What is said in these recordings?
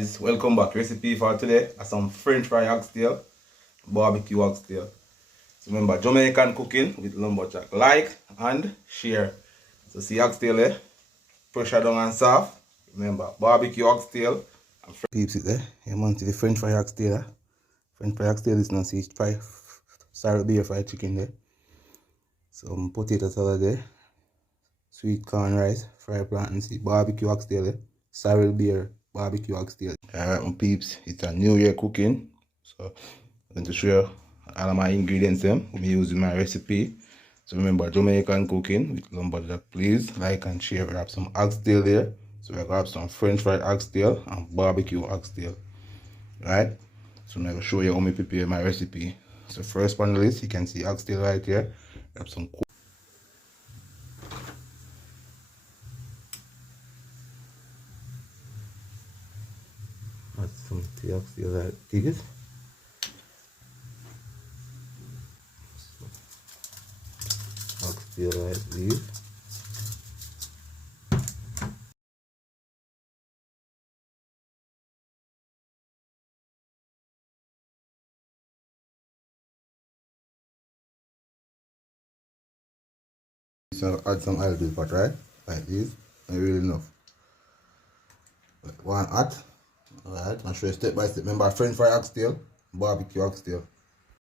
Welcome back. Recipe for today are some French fry oxtail, barbecue oxtail. So remember, Jamaican cooking with lumberjack. Like and share. So see oxtail there, pressure down and soft. Remember, barbecue oxtail and peeps it there. You want to the French fry oxtail. French fry oxtail is not see fry sorrel beer fried chicken there. Some potato salad there. Sweet corn rice, fried plantain seed, barbecue oxtail there. Sorrel beer, barbecue oxtail. Alright my peeps, it's a new year cooking. So I'm going to show you all of my ingredients them I'm using my recipe. So remember, Jamaican cooking with lumberjack. Please like and share. We have some oxtail there. So we have some French fried oxtail and barbecue oxtail. Right? So I'm going to show you how I prepare my recipe. So first on the list, you can see oxtail right here. We have some some oxtail like this. Oxtail like this. So add some oil to the pot, right? Like this. And really enough. Like one hot. Alright, I'll show you step by step. Remember French fry oxtail, barbecue oxtail.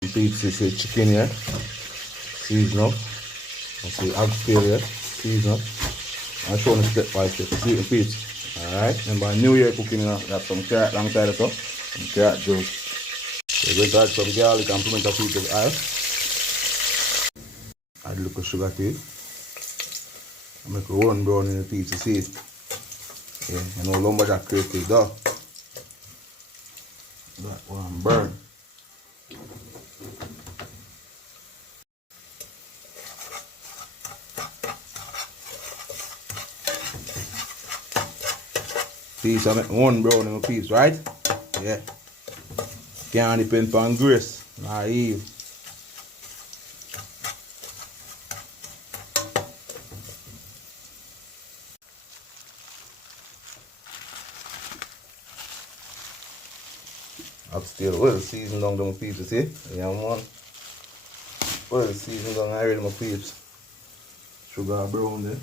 You see chicken here, season up. I see oxtail here, season up. I'll show you step by step. See the piece. Alright, remember New Year cooking, you have some carrot alongside of stuff. Some carrot juice. So we got some garlic and pimento seed to the oil. Add a little sugar to it. I make it one brown in the piece, you see it. Yeah, you know lumberjack crispy though. That one burn. Piece I make one brown in my piece, right? Yeah. Can't depend on grace. Naive. Upstairs, well seasoned down to my peeps, you see? Yeah, man. Well seasoned down already, my peeps. Sugar brown there.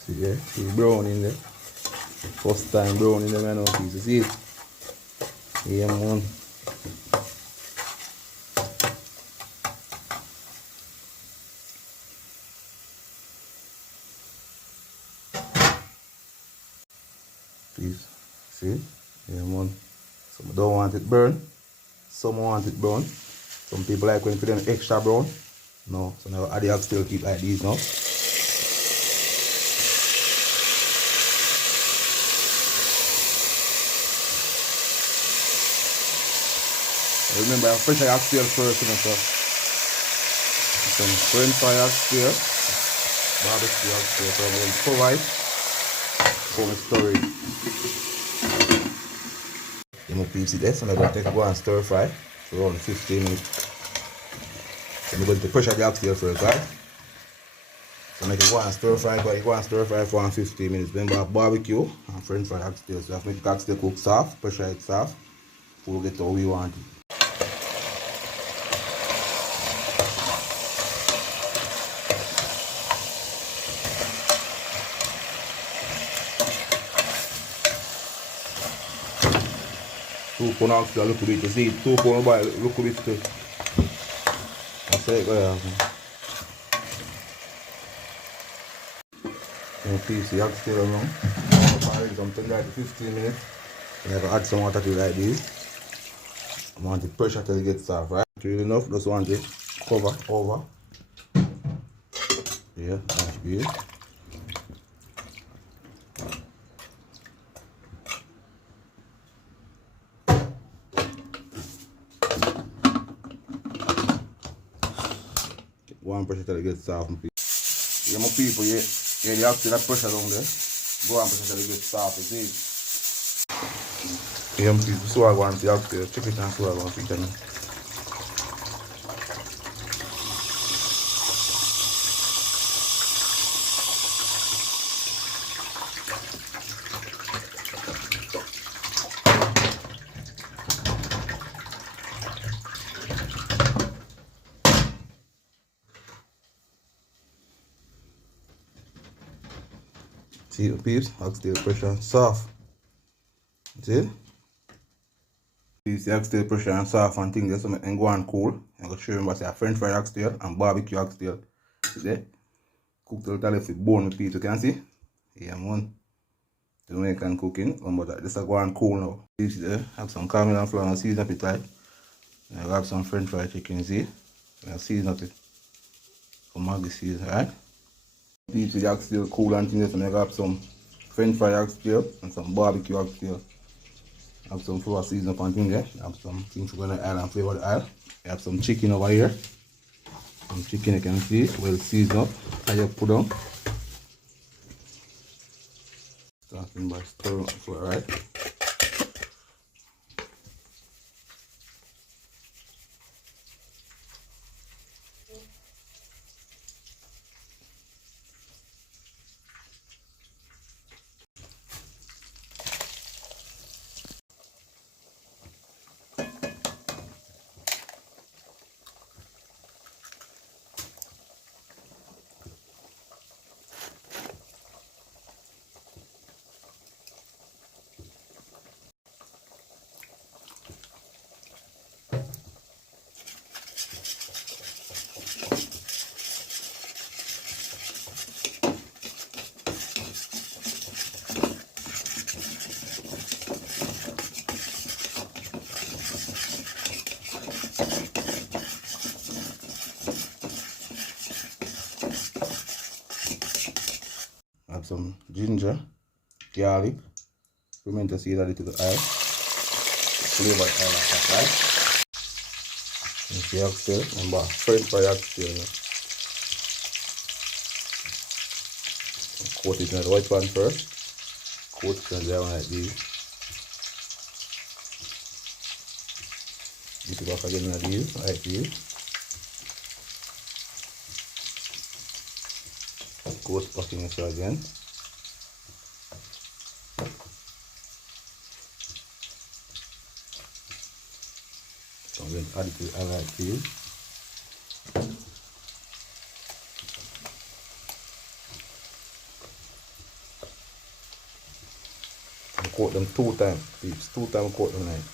See, yeah, see brown in there. First time brown in the man, my peeps, you see it? Yeah, man. Please, see? Yeah, man. Some don't want it burn. Some want it brown. Some people like when you put them extra brown. No, so now add the oxtail keep like these now. Remember, I fresh oxtail first, you know, so some French fry oxtail, barbecue oxtail, so I'm going to cover it for my storage. You know, piece it there, so I'm going to go and stir fry for around 15 minutes. So I'm going to pressure the oxtail first, right? So make it go and stir fry, but you go and stir fry for around 15 minutes. Remember, barbecue and French fry oxtail, so you have to make the oxtail cook soft, pressure it soft, before we get to how we want it. Two pound oxtail, look a bit, you see, 2 pound boil, look a bit too. That's it, go ahead. You piece the oxtail around. Already something like 15 minutes. You have to add some water to it like this. I want the pressure till it gets soft, right? Really enough, just want to cover over. Yeah, that's good. One pressure till it gets soft. Yeah, my people, yeah, you have to that pressure down there. Go and pressure till it gets soft, you see. Yeah, my people, so I want the oxtail, check it and so I want it. See the peeps, oxtail pressure and soft. See? Peeps, the oxtail pressure and soft and things there, so make them go and cool. I'm going to show you about French fry oxtail and barbecue oxtail. See? Cook till the left with bone with peeps, you can see? Yeah, man. Jamaican cooking, but this is going cool now. Peeps there, have some caramel and flour and season up it like. I have some French fried chicken, see? And season up it. Some Maggi season, right? Peeps, the oxtail cool and things, so I have some French fry oxtail and some barbecue oxtail. I have some flour season up and things there. I have some things we're gonna add and flavor the oil. I have some chicken over here. Some chicken you can see, well seasoned up. I just put on. Starting by stirring up for right. Add some ginger, garlic, pimento seed added to the oil, flavor the oil like that, right? And the oxtail, remember, French fry oxtail. Coat it in the white pan first, coat it in the one like this. Dip it back again like this, like this. Coat back in it again. So I'm going to add it to the oil like this. And coat them 2 times, peeps. 2 times coat them like.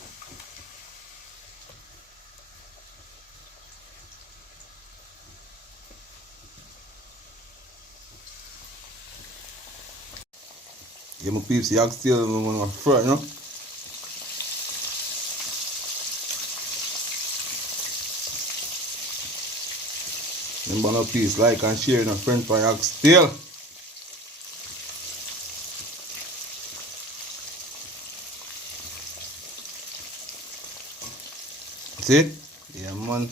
Yeah, my peeps, the oxtail on my front, you know? Remember no peace, like and share in a French fry oxtail. See it? Yeah, man.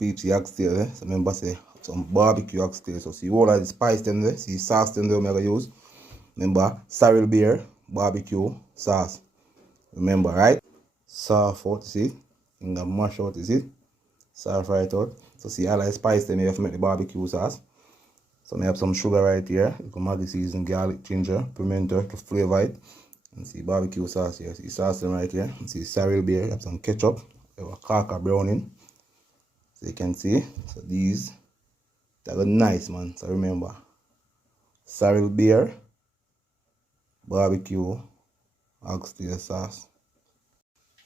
Peeps, the oxtail, eh? So remember say some barbecue oxtail. So see all of the spice them there, see sauce them there I'm gonna use. Remember, sorrel beer, barbecue, sauce. Remember, right? Soft out, see? You gonna mash out, you see? Soft right out. So see all the spice them you have to make the barbecue sauce. So I have some sugar right here. You can Maggi season, garlic, ginger, pimento to flavor it. And see barbecue sauce here. See sauce them right here. And see sorrel beer. You have some ketchup. You have a caca browning. So you can see. So these, they are nice, man. So remember, sorrel beer, barbecue, oxtail sauce.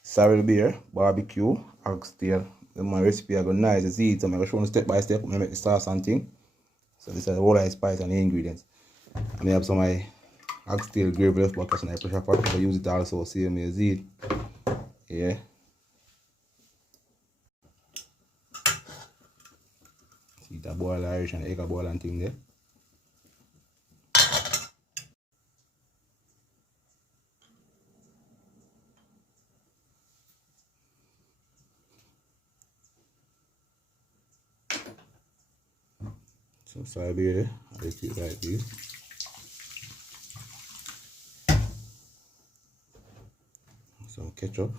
Sorrel beer, barbecue, oxtail. My recipe I got nice. You see it. So I'm going to show you step by step. I'm going to make the sauce and thing. So this is all I spice and the ingredients. And I have some of my oxtail gravy left because I pressure pot. I use it also, see me see it. Yeah. See that boil Irish and egg boil and thing there. So sorry beer, I just it like this. Some ketchup.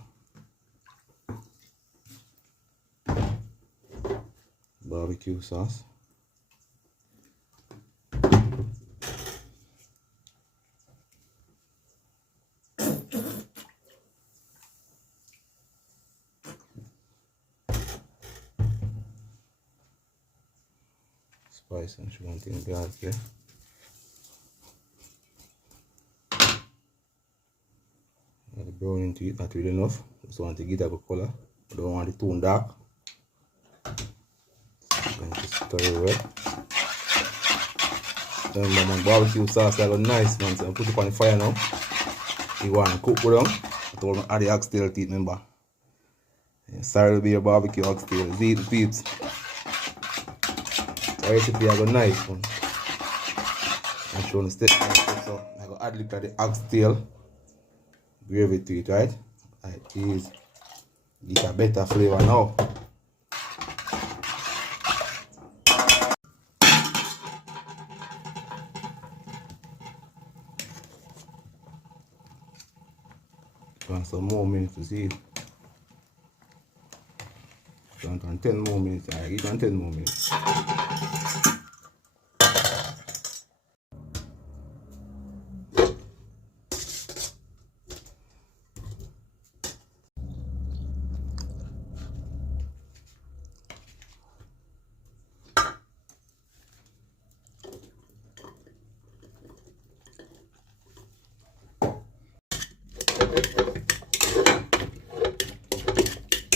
Barbecue sauce. Spice and sugar and things like that. brown into it, not really enough. Just want to get a good color. I don't want it too dark. I'm going to stir it well. Then my barbecue sauce I got nice, man. So I put it on the fire now. You want to cook with them. I told me add the oxtail to it, remember. Yeah, Sorrel be a barbecue oxtail. See the peeps. The recipe I got nice, man. I'm showing the step by step. So I got add a little of the oxtail gravy to it, right? Like this. Get a better flavor now. Want some more minutes to see it. Want 10 more minutes. I give 10 more minutes.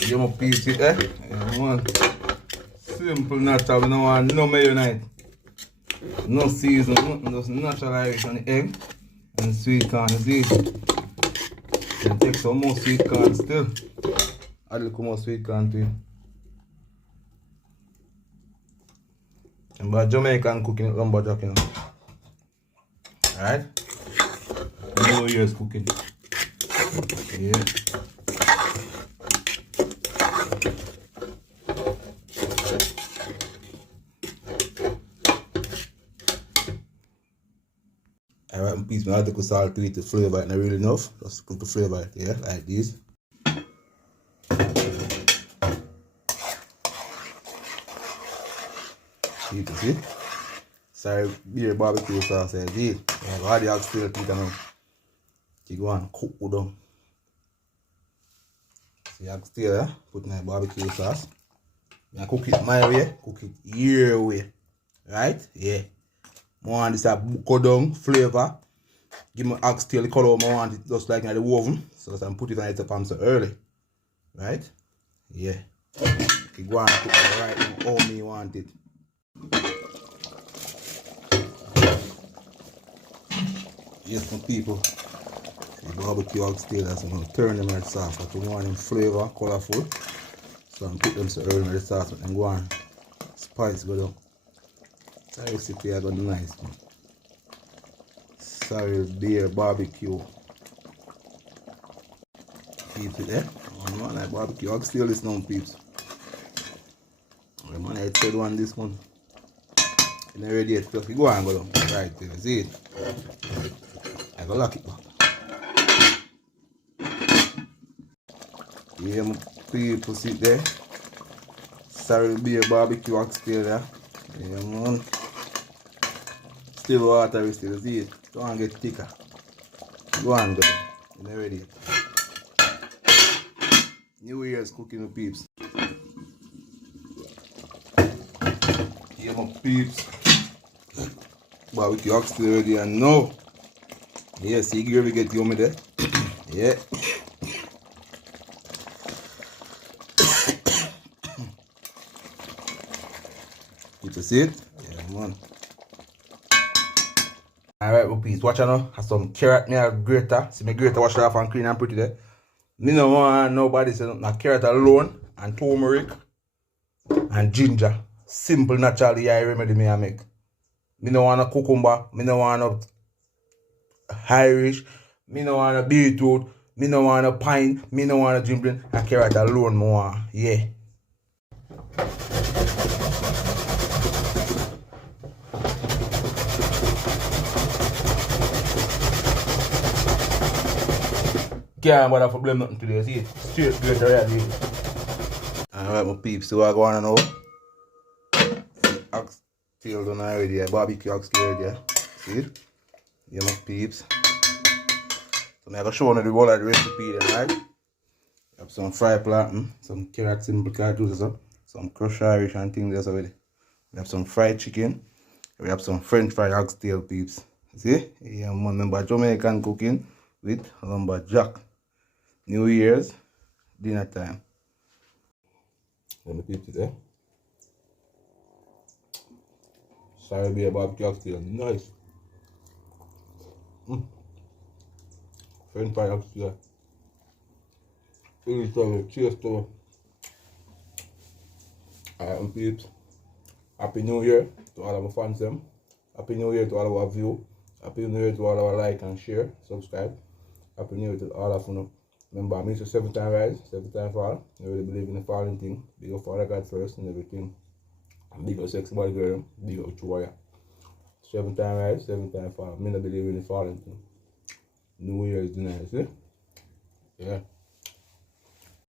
You want piece it, eh? You want simple natural, we don't want no mayonnaise, no season, nothing, just natural Irish on the egg and sweet corn, you see? And take some more sweet corn still. Add a little more sweet corn to it. And by Jamaican cooking, lumberjack, you know. Alright? No years cooking. Yeah. Alright, piece I add the salt to it to flavor it, not really enough. Just put the flavor it, yeah, like this. You can see. Sorry, beer barbecue sauce, I did. Yeah, I add the oxtail to it now. You go and cook with them. See, oxtail, yeah? Put in my barbecue sauce. I cook it my way, cook it your way. Right? Yeah. I want this to go down, flavor. Give me oxtail the color I want it just like in the oven. So that I put it on the pan so early. Right? Yeah. You go and cook it right now how me want it. Yes, my people. The barbecue oxtail, so I'm going to turn them at the sauce. But you want them flavor, colorful. So I'm put them so early in the sauce and go on. Spice go down. That recipe I got nice, man. Sorrel beer barbecue. Keep it there. I want like barbecue oxtail this now, peeps. The man I said one this one. You know ready yet, just go and go down. Right there, see it? I go lock it back. Yeah, my people sit there. Sorrel beer barbecue oxtail there. Yeah, man. Still water, still see it. Go and get thicker. Go on, go. You know ready yet. New Year's cooking with peeps. Yeah, my peeps. Barbecue oxtail ready and now. Yeah, see gravy get yummy there. Yeah. You can see it? Yeah, man. Alright, my peeps. Watch out now. Have some carrot near grater. See my grater wash it off and clean and pretty there. Me no want nobody say nothing. Carrot alone and turmeric and ginger. Simple, natural remedy me I make. Me no want a cucumber. Me no want a Irish. Me no want a beetroot. Me no want a pine. Me no want a ginger. And carrot alone more. Yeah. Can't bother for blame nothing today, see? Straight great already. Alright, my peeps, so I go on now. Oxtail done already, barbecue oxtail already, see it? Yeah, my peeps. So I'm going to show you the whole of the recipe then, right? You have some fried plantain, some carrot simple carrots, some crushed Irish and things there already. We have some fried chicken. We have some French fried oxtail, peeps. See? Yeah, man, remember Jamaican cooking with lumberjack. New Year's dinner time. Let me keep it there. Sorrel beer barbecue oxtail. Nice. French fry oxtail. Cheers to alright, peeps. Happy New Year to all of my fans them. Happy New Year to all of our view. Happy New Year to all of our like and share, subscribe. Happy New Year to all of you. Remember, I'm a 7-time rise, 7-time fall. I really believe in the falling thing. Big up Father God first and everything. And big up sexy body girl. Big up Chuaya. 7-time rise, 7-time fall. I don't believe in the falling thing. New Year is nice, eh? Yeah.